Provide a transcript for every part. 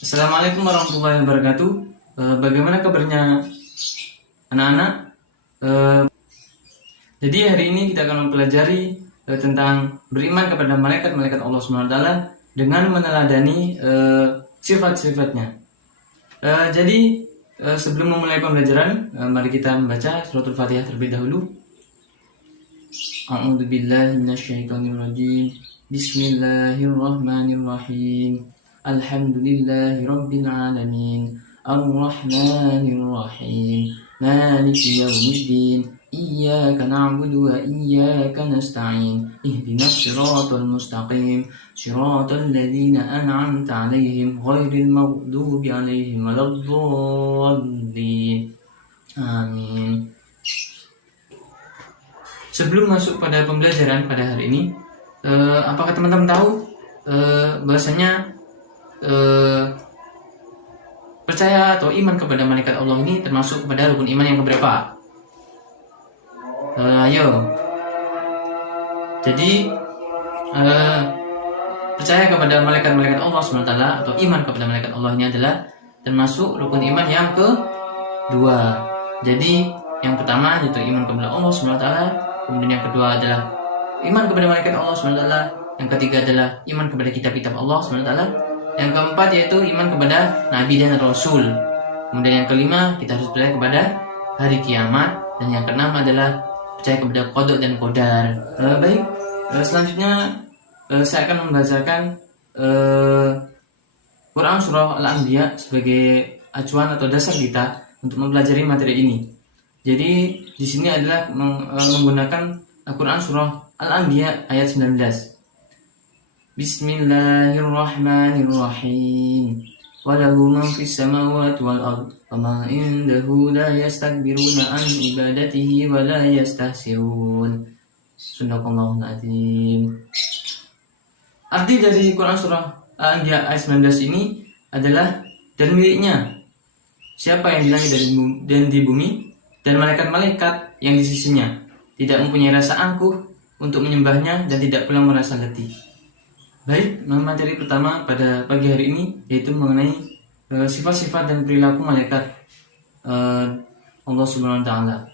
Assalamualaikum warahmatullahi wabarakatuh. Bagaimana kabarnya anak-anak? Eh, jadi hari ini kita akan mempelajari tentang beriman kepada malaikat-malaikat Allah SWT dengan meneladani sifat-sifatnya. Sebelum memulai pembelajaran, mari kita membaca suratul Fatihah terlebih dahulu. A'udzubillahi minasyaitonirrajim. Bismillahirrahmanirrahim. Alhamdulillahi rabbil alamin. Ar-Rahmanir Rahim. Maliki yaumiddin. Iyyaka na'budu wa iyyaka nasta'in. Ihdinas siratal mustaqim. Siratal ladzina an'amta 'alaihim ghairil maghdubi 'alaihim waladdallin. Amin. Sebelum masuk pada pembelajaran pada hari ini, apakah teman-teman tahu bahasanya percaya atau iman kepada malaikat Allah ini termasuk kepada rukun iman yang keberapa? Ayo. Jadi percaya kepada malaikat-malaikat Allah SWT atau iman kepada malaikat Allah ini adalah termasuk rukun iman yang kedua. Jadi yang pertama yaitu iman kepada Allah SWT, kemudian yang kedua adalah iman kepada malaikat Allah SWT, yang ketiga adalah iman kepada kitab-kitab Allah SWT, yang keempat yaitu iman kepada Nabi dan Rasul, kemudian yang kelima kita harus percaya kepada hari kiamat, dan yang keenam adalah percaya kepada qada dan qadar. Baik, selanjutnya saya akan membacakan Quran Surah Al-Anbiya sebagai acuan atau dasar kita untuk mempelajari materi ini. Jadi di sini adalah menggunakan Quran Surah Al-Anbiya ayat 19. Bismillahirrahmanirrahim. Walahu man fis samawati wal ard wa ma indahu la yastakbiruna an ibadatihi wa la yastahsirun. Sadaqallahul azim. Arti dari Quran Surah Al-Anbiya ayat 19 ini adalah dan miliknya siapa yang di langit dan di bumi, dan malaikat-malaikat yang di sisinya tidak mempunyai rasa angkuh untuk menyembahnya dan tidak pula merasa letih. Baik, materi pertama pada pagi hari ini yaitu mengenai sifat-sifat dan perilaku malaikat Allah Subhanahu wa taala.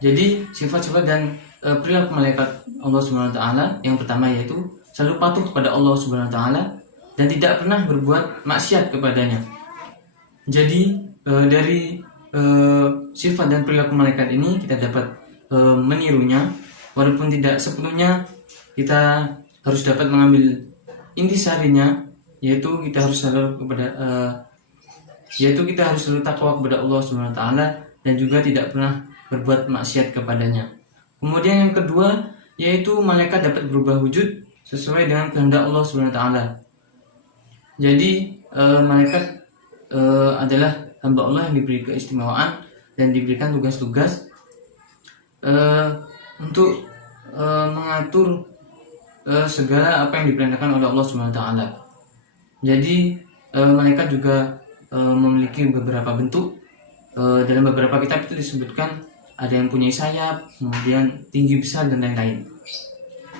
Jadi sifat-sifat dan perilaku malaikat Allah Subhanahu wa taala yang pertama yaitu selalu patuh kepada Allah Subhanahu wa taala dan tidak pernah berbuat maksiat kepadanya. Jadi dari sifat dan perilaku malaikat ini kita dapat menirunya, walaupun tidak sepenuhnya kita harus dapat mengambil intisarinya, yaitu kita harus selalu takwa kepada Allah Subhanahu wa taala dan juga tidak pernah berbuat maksiat kepadanya. Kemudian yang kedua yaitu malaikat dapat berubah wujud sesuai dengan kehendak Allah Subhanahu wa taala. Jadi malaikat adalah hamba Allah yang diberi keistimewaan dan diberikan tugas-tugas untuk mengatur segala apa yang diperintahkan oleh Allah Subhanahu wa taala. Jadi malaikat juga memiliki beberapa bentuk. Dalam beberapa kitab itu disebutkan ada yang punya sayap, kemudian tinggi besar dan lain-lain.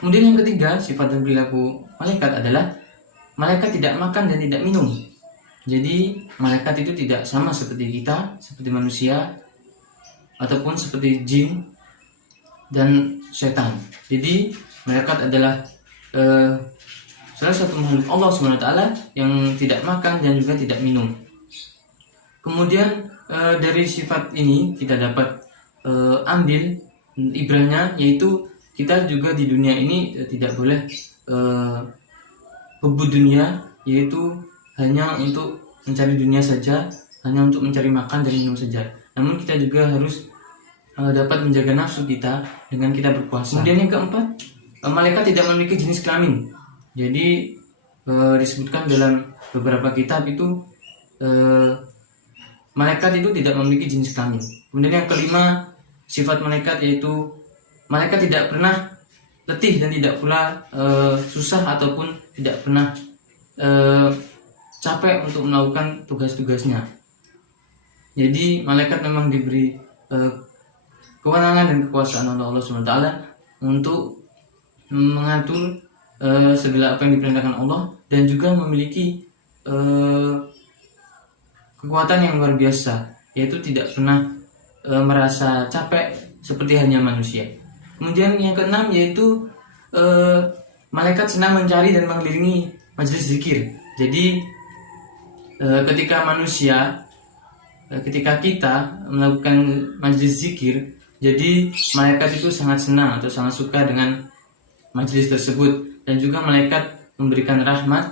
Kemudian yang ketiga, sifat dan perilaku malaikat adalah malaikat tidak makan dan tidak minum. Jadi malaikat itu tidak sama seperti kita, seperti manusia ataupun seperti jin dan setan. Jadi malaikat adalah salah satu makhluk Allah Subhanahu wa taala yang tidak makan dan juga tidak minum. Kemudian dari sifat ini kita dapat ambil ibrahnya, yaitu kita juga di dunia ini tidak boleh hubud dunia, yaitu hanya untuk mencari dunia saja, hanya untuk mencari makan dan minum saja. Namun kita juga harus dapat menjaga nafsu kita dengan kita berpuasa. Kemudian yang keempat, malaikat tidak memiliki jenis kelamin. Jadi disebutkan dalam beberapa kitab itu malaikat itu tidak memiliki jenis kelamin. Kemudian yang kelima, sifat malaikat yaitu malaikat tidak pernah letih dan tidak pula susah ataupun tidak pernah capek untuk melakukan tugas-tugasnya. Jadi malaikat memang diberi kewenangan dan kekuasaan oleh Allah Subhanahu wa taala untuk mengatur segala apa yang diperintahkan Allah, dan juga memiliki kekuatan yang luar biasa, yaitu tidak pernah merasa capek seperti halnya manusia. Kemudian yang keenam yaitu malaikat senang mencari dan mengelilingi majelis zikir. Jadi ketika kita melakukan majelis zikir, jadi malaikat itu sangat senang atau sangat suka dengan majelis tersebut, dan juga malaikat memberikan rahmat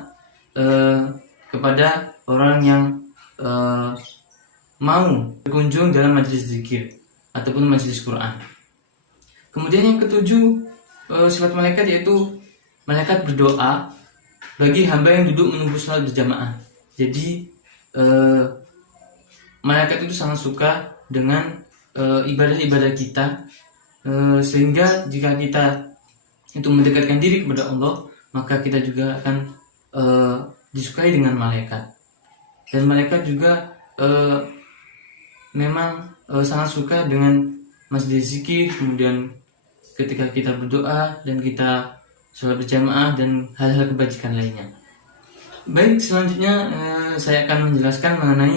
kepada orang yang mau berkunjung dalam majelis zikir ataupun majelis Quran. Kemudian yang ketujuh, sifat malaikat yaitu malaikat berdoa bagi hamba yang duduk menunggu salat berjamaah. Jadi malaikat itu sangat suka dengan ibadah-ibadah kita, sehingga jika kita itu mendekatkan diri kepada Allah, maka kita juga akan disukai dengan malaikat. Dan malaikat juga memang sangat suka dengan majelis zikir, kemudian ketika kita berdoa dan kita sholat berjamaah dan hal-hal kebajikan lainnya. Baik, selanjutnya saya akan menjelaskan mengenai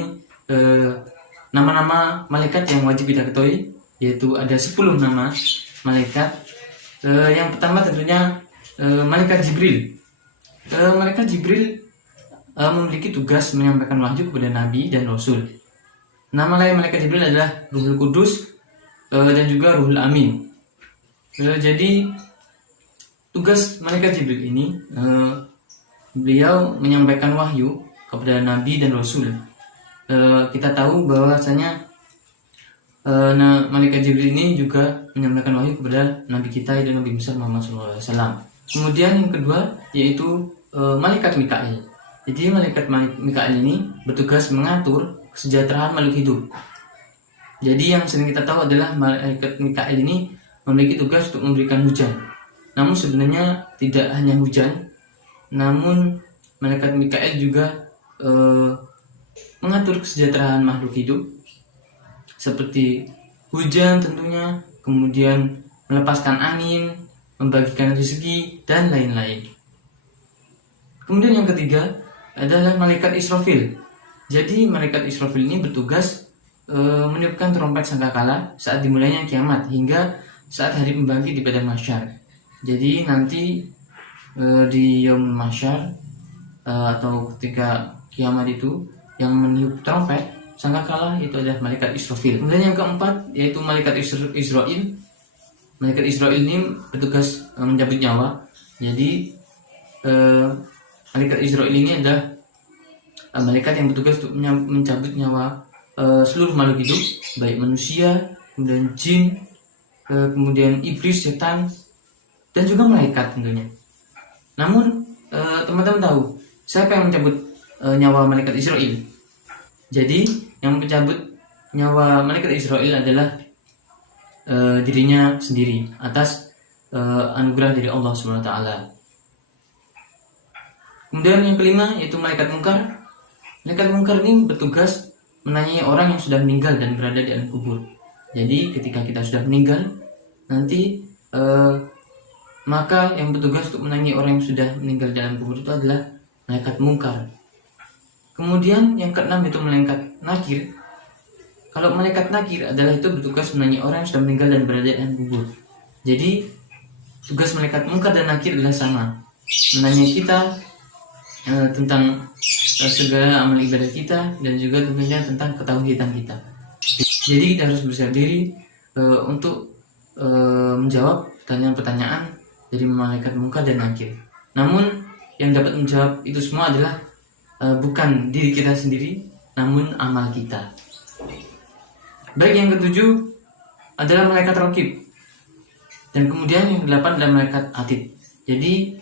nama-nama malaikat yang wajib kita ketahui, yaitu ada 10 nama malaikat. Yang pertama tentunya malaikat Jibril. Malaikat Jibril memiliki tugas menyampaikan wahyu kepada Nabi dan Rasul. Nama lain malaikat Jibril adalah Ruhul Kudus dan juga Ruhul Amin. Jadi tugas malaikat Jibril ini, beliau menyampaikan wahyu kepada Nabi dan Rasul. Kita tahu bahwasanya malaikat Jibril ini juga menyampaikan wahyu kepada Nabi kita dan Nabi Musa Muhammad SAW. Kemudian yang kedua yaitu malaikat Mikail. Jadi malaikat Mikail ini bertugas mengatur kesejahteraan makhluk hidup. Jadi yang sering kita tahu adalah malaikat Mikail ini memiliki tugas untuk memberikan hujan. Namun sebenarnya tidak hanya hujan, namun malaikat Mikail juga mengatur kesejahteraan makhluk hidup, seperti hujan tentunya, kemudian melepaskan angin, membagikan rezeki, dan lain-lain. Kemudian yang ketiga adalah malaikat Israfil. Jadi malaikat Israfil ini bertugas meniupkan trompet sangkakala saat dimulainya kiamat hingga saat hari pembangkit di padang mahsyar. Jadi nanti di yaumul mahsyar atau ketika kiamat itu yang meniup trompet sangkakala itu adalah malaikat Israfil. Kemudian yang keempat yaitu malaikat Israil. Malaikat Israil ini bertugas mencabut nyawa. Jadi malaikat Israil ini adalah malaikat yang bertugas untuk mencabut nyawa seluruh makhluk hidup, baik manusia, kemudian jin, kemudian iblis, setan, dan juga malaikat tentunya. Namun teman-teman tahu siapa yang mencabut nyawa malaikat Israil? Jadi yang mencabut nyawa malaikat Israil adalah dirinya sendiri atas anugerah dari Allah SWT. Kemudian yang kelima yaitu malaikat mungkar. Malaikat mungkar ini bertugas menanyai orang yang sudah meninggal dan berada di alam kubur. Jadi ketika kita sudah meninggal, nanti maka yang bertugas untuk menanyai orang yang sudah meninggal di alam kubur itu adalah malaikat mungkar. Kemudian yang keenam itu malaikat nakir. Kalau malaikat nakir adalah itu bertugas menanyai orang yang sudah meninggal dan berada di alam kubur. Jadi tugas malaikat mungkar dan nakir adalah sama, menanyai kita tentang segala amal ibadah kita dan juga tentunya tentang ketauhidan kita. Jadi kita harus bersiap diri untuk menjawab pertanyaan-pertanyaan dari malaikat mungkar dan nakir. Namun yang dapat menjawab itu semua adalah bukan diri kita sendiri, namun amal kita. Baik, yang ketujuh adalah malaikat raqib. Dan kemudian yang kedelapan adalah malaikat atid. Jadi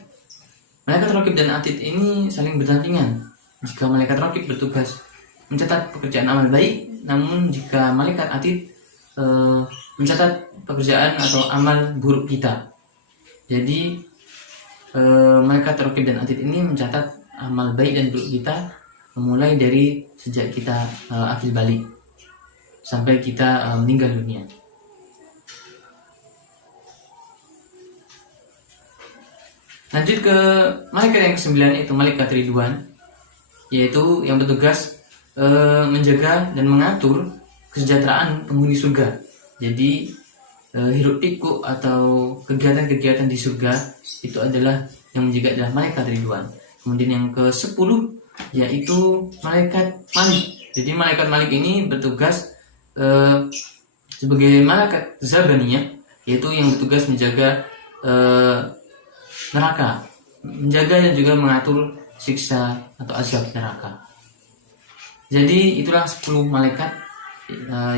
malaikat raqib dan atid ini saling berdampingan. Jika malaikat raqib bertugas mencatat pekerjaan amal baik, namun jika malaikat atid mencatat pekerjaan atau amal buruk kita. Jadi malaikat raqib dan atid ini mencatat amal baik dan buruk kita mulai dari sejak kita akil balik sampai kita meninggal dunia. Lanjut ke malaikat yang ke-9 yaitu malaikat Ridwan, yaitu yang bertugas menjaga dan mengatur kesejahteraan penghuni surga. Jadi hiruk pikuk atau kegiatan-kegiatan di surga itu adalah yang menjaga adalah malaikat Ridwan. Kemudian yang ke-10 yaitu malaikat Malik. Jadi malaikat Malik ini bertugas sebagai malaikat Zabaniyah, yaitu yang bertugas menjaga neraka, menjaga dan juga mengatur siksa atau azab neraka. Jadi itulah 10 malaikat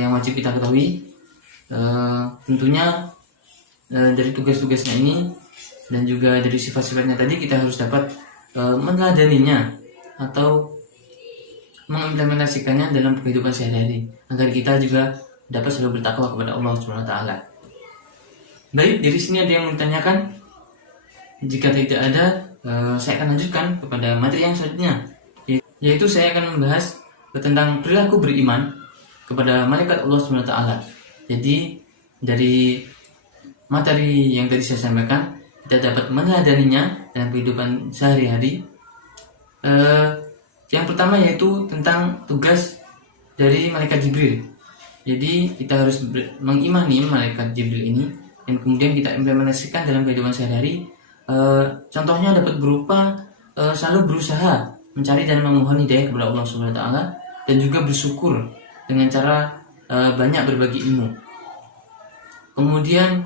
yang wajib kita ketahui. Tentunya dari tugas-tugasnya ini dan juga dari sifat-sifatnya tadi kita harus dapat meneladaninya atau mengimplementasikannya dalam kehidupan sehari-hari agar kita juga dapat selalu bertakwa kepada Allah Subhanahu wa taala. Baik, dari sini ada yang menanyakan. Jika tidak ada, saya akan lanjutkan kepada materi yang selanjutnya, yaitu saya akan membahas tentang perilaku beriman kepada malaikat Allah Subhanahu wa taala. Jadi dari materi yang tadi saya sampaikan, kita dapat meneladaninya dalam kehidupan sehari-hari. Yang pertama yaitu tentang tugas dari malaikat Jibril. Jadi kita harus mengimani malaikat Jibril ini dan kemudian kita implementasikan dalam kehidupan sehari-hari. Contohnya dapat berupa selalu berusaha mencari dan memohon hidayah kepada Allah Subhanahu wa taala dan juga bersyukur dengan cara banyak berbagi ilmu. Kemudian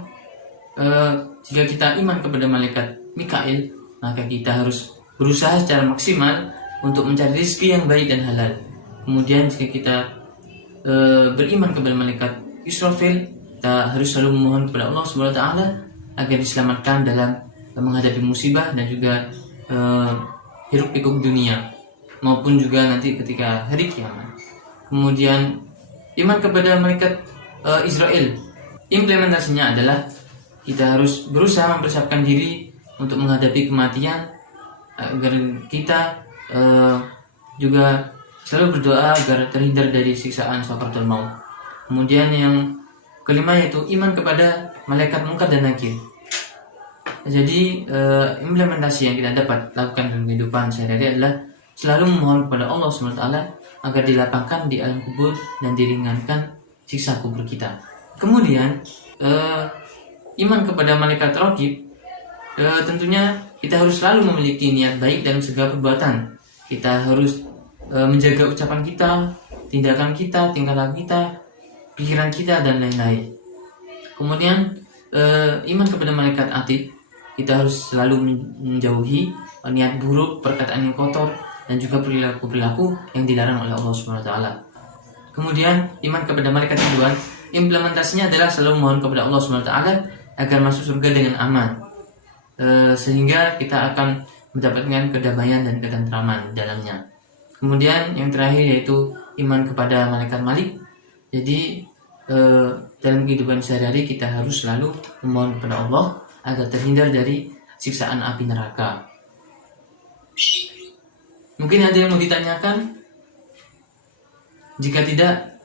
jika kita iman kepada malaikat Mikail, maka kita harus berusaha secara maksimal untuk mencari rezeki yang baik dan halal. Kemudian jika kita beriman kepada malaikat Israfil, kita harus selalu memohon kepada Allah Subhanahu wa taala agar diselamatkan dalam menghadapi musibah dan juga hiruk pikuk dunia maupun juga nanti ketika hari kiamat. Kemudian iman kepada malaikat Israel, implementasinya adalah kita harus berusaha mempersiapkan diri untuk menghadapi kematian agar kita juga selalu berdoa agar terhindar dari siksaan sakaratul maut. Kemudian yang kelima yaitu iman kepada malaikat Munkar dan Nakir. Jadi implementasi yang kita dapat lakukan dalam kehidupan sehari-hari adalah selalu memohon kepada Allah SWT agar dilapangkan di alam kubur dan diringankan siksa kubur kita. Kemudian iman kepada malaikat Raqib, tentunya kita harus selalu memiliki niat baik dalam segala perbuatan. Kita harus menjaga ucapan kita, tindakan kita, tingkah laku kita, pikiran kita dan lain-lain. Kemudian iman kepada malaikat Atid, kita harus selalu menjauhi niat buruk, perkataan yang kotor, dan juga perilaku-perilaku yang dilarang oleh Allah Subhanahu wa taala. Kemudian iman kepada malaikat Ridwan, implementasinya adalah selalu mohon kepada Allah Subhanahu wa taala agar masuk surga dengan aman, sehingga kita akan mendapatkan kedamaian dan ketentraman dalamnya. Kemudian yang terakhir yaitu iman kepada malaikat Malik. Jadi dalam kehidupan sehari-hari kita harus selalu memohon kepada Allah agar terhindar dari siksaan api neraka. Mungkin ada yang mau ditanyakan? Jika tidak,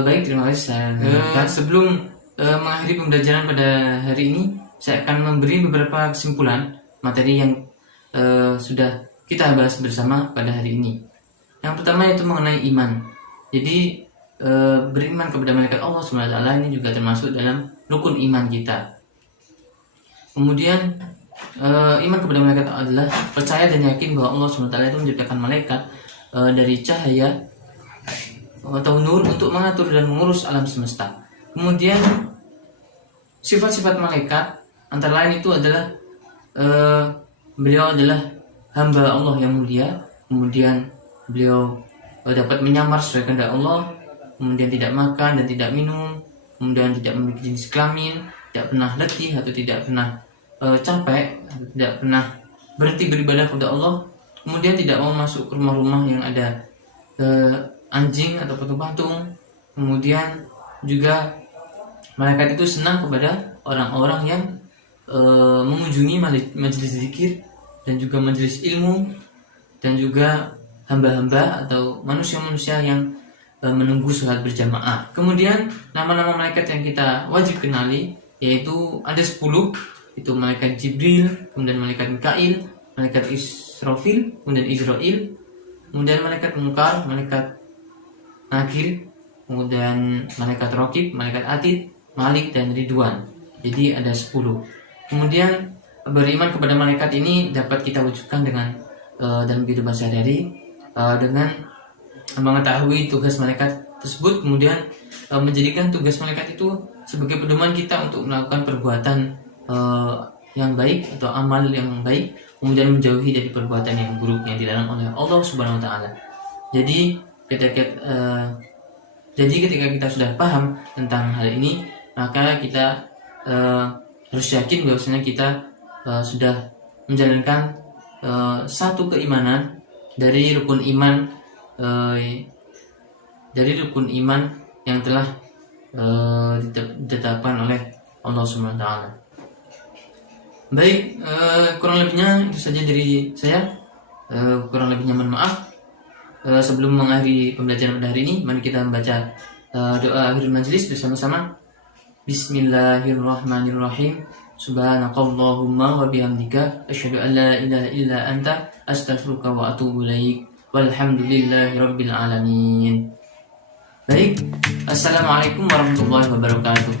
baik, terima kasih saya. Sebelum mengakhiri pembelajaran pada hari ini, saya akan memberi beberapa kesimpulan materi yang sudah kita bahas bersama pada hari ini. Yang pertama yaitu mengenai iman. Jadi beriman kepada malaikat Allah SWT ini juga termasuk dalam rukun iman kita. Kemudian iman kepada malaikat adalah percaya dan yakin bahwa Allah SWT itu menciptakan malaikat dari cahaya atau nur untuk mengatur dan mengurus alam semesta. Kemudian sifat-sifat malaikat antara lain itu adalah beliau adalah hamba Allah yang mulia. Kemudian beliau dapat menyamar sesuai kehendak Allah. Kemudian tidak makan dan tidak minum. Kemudian tidak memiliki jenis kelamin, tidak pernah letih atau tidak pernah capek, atau tidak pernah berhenti beribadah kepada Allah. Kemudian tidak mau masuk ke rumah-rumah yang ada anjing atau patung-patung. Kemudian juga malaikat itu senang kepada orang-orang yang mengunjungi majelis zikir dan juga majelis ilmu, dan juga hamba-hamba atau manusia-manusia yang menunggu sholat berjamaah. Kemudian nama-nama malaikat yang kita wajib kenali yaitu ada 10, itu malaikat Jibril, kemudian malaikat Mikail, malaikat Israfil, kemudian Israel, kemudian malaikat mungkar, malaikat nakir, kemudian malaikat rokib, malaikat atid, malik, dan ridwan. Jadi ada 10. Kemudian beriman kepada malaikat ini dapat kita wujudkan dengan dalam kehidupan sehari-hari dengan mengetahui tugas malaikat tersebut, kemudian menjadikan tugas malaikat itu sebagai pedoman kita untuk melakukan perbuatan yang baik atau amal yang baik, kemudian menjauhi dari perbuatan yang buruk yang dilarang oleh Allah Subhanahu Wa Taala. Jadi ketika kita sudah paham tentang hal ini, maka kita harus yakin bahwasanya kita sudah menjalankan satu keimanan dari rukun iman yang telah ditetapkan oleh Allah Subhanahu Wa Taala. Baik, kurang lebihnya itu saja dari saya. Kurang lebihnya mohon maaf. Sebelum mengakhiri pembelajaran pada hari ini, mari kita membaca doa akhir majelis bersama-sama. Bismillahirrahmanirrahim. Subhanakallahumma wa bihamdika asyhadu an la ilaha illa anta astaghfiruka wa atubu ilaik. Walhamdulillahirabbil alamin. Baik, assalamualaikum warahmatullahi wabarakatuh.